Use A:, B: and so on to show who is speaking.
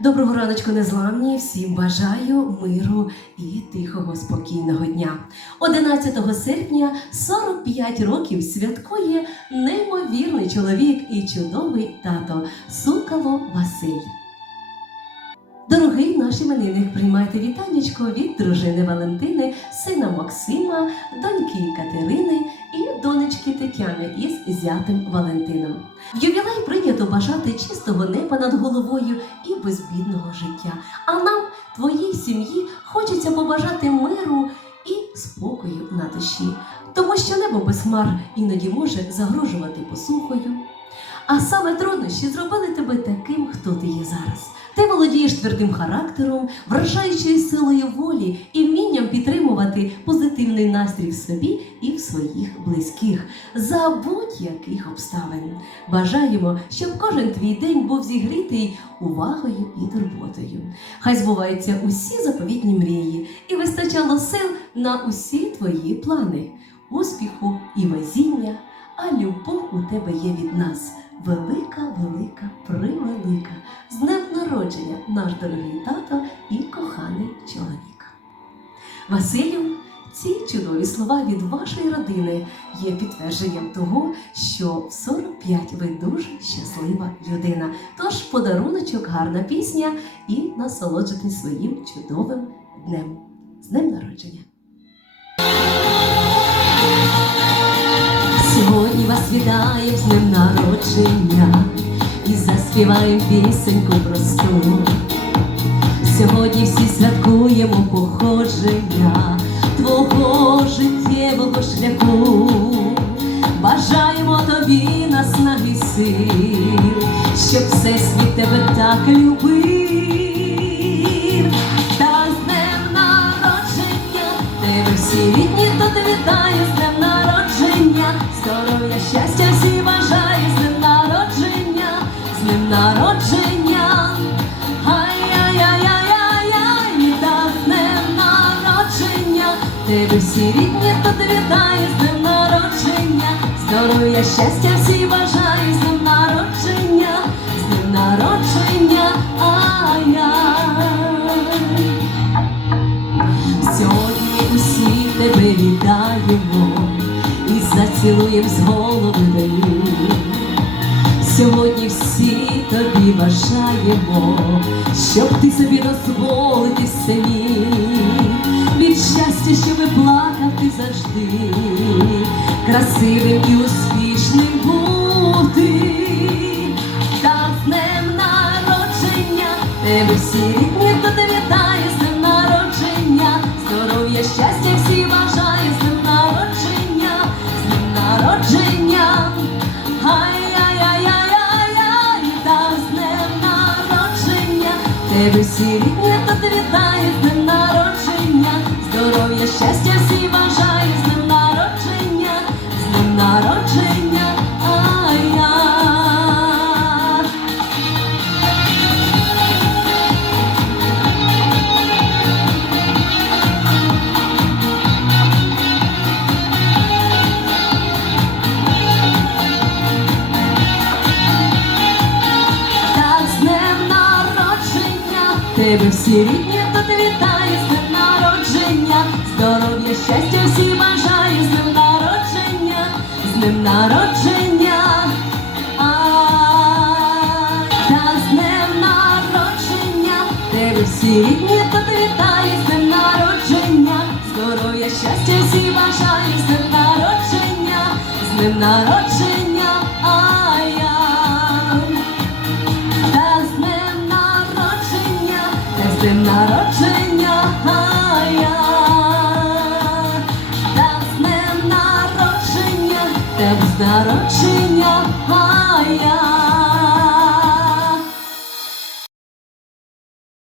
A: Доброго раночку, незламні. Всім бажаю миру і тихого спокійного дня. 11 серпня 45 років святкує неймовірний чоловік і чудовий тато Сукало Василь. Наш іменинник, приймайте вітаннячко від дружини Валентини, сина Максима, доньки Катерини і донечки Тетяни із зятем Валентином. В ювілей прийнято бажати чистого неба над головою і безбідного життя. А нам, твоїй сім'ї, хочеться побажати миру і спокою на душі, тому що небо без хмар іноді може загрожувати посухою. А саме труднощі зробили тебе таким, хто ти є зараз. Ти володієш твердим характером, вражаючою силою волі і вмінням підтримувати позитивний настрій в собі і в своїх близьких за будь-яких обставин. Бажаємо, щоб кожен твій день був зігрітий увагою і турботою. Хай збуваються усі заповітні мрії і вистачало сил на усі твої плани, успіху тебе є від нас. Велика, велика, превелика. З днем народження, наш дорогий тато і коханий чоловік. Василю, ці чудові слова від вашої родини є підтвердженням того, що в 45 ви дуже щаслива людина. Тож подаруночок, гарна пісня і насолоджуйтесь своїм чудовим днем. З днем народження! Сьогодні вас вітає з днем народження і заспіваємо пісеньку просту. Сьогодні всі святкуємо походження твого життєвого шляху. Бажаємо тобі наснаги сил, щоб всесвіт тебе так любив. Та з днем народження тебе всі рідні тебе всі рідні тут вітаю з днем народження, здоров'я, щастя всі бажаю з днем народження, з днем народження, ай-яй. Сьогодні усі тебе вітаємо і зацілуєм з голови даю. Сьогодні всі тобі бажаємо, щоб ти собі дозволити. Від щастя, щоби плакав ти завжди, красивим і успішним бути. Та з днем народження. Тебе всі рідні тут вітає з днем народження, здоров'я, щастя всі бажає з днем народження, з днем народження. Ай-яй-яй-яй-яй, та з днем народження, тебе всі рідні тут вітає з днем народження, здоров'я, щастя всі бажає з днем народження, з днем народження. Ай-яй. Так з днем народження, тебе всі рідні щастя всі бажаю з днем народження, з днем народження. Ай, так з днем народження, тебе всі рідні тут вітає з днем народження, здоров'я, щастя всі бажаю з днем народження, з днем народження. Ай-яй. Та з днем народження, та з днем народження, з народження, ай-я.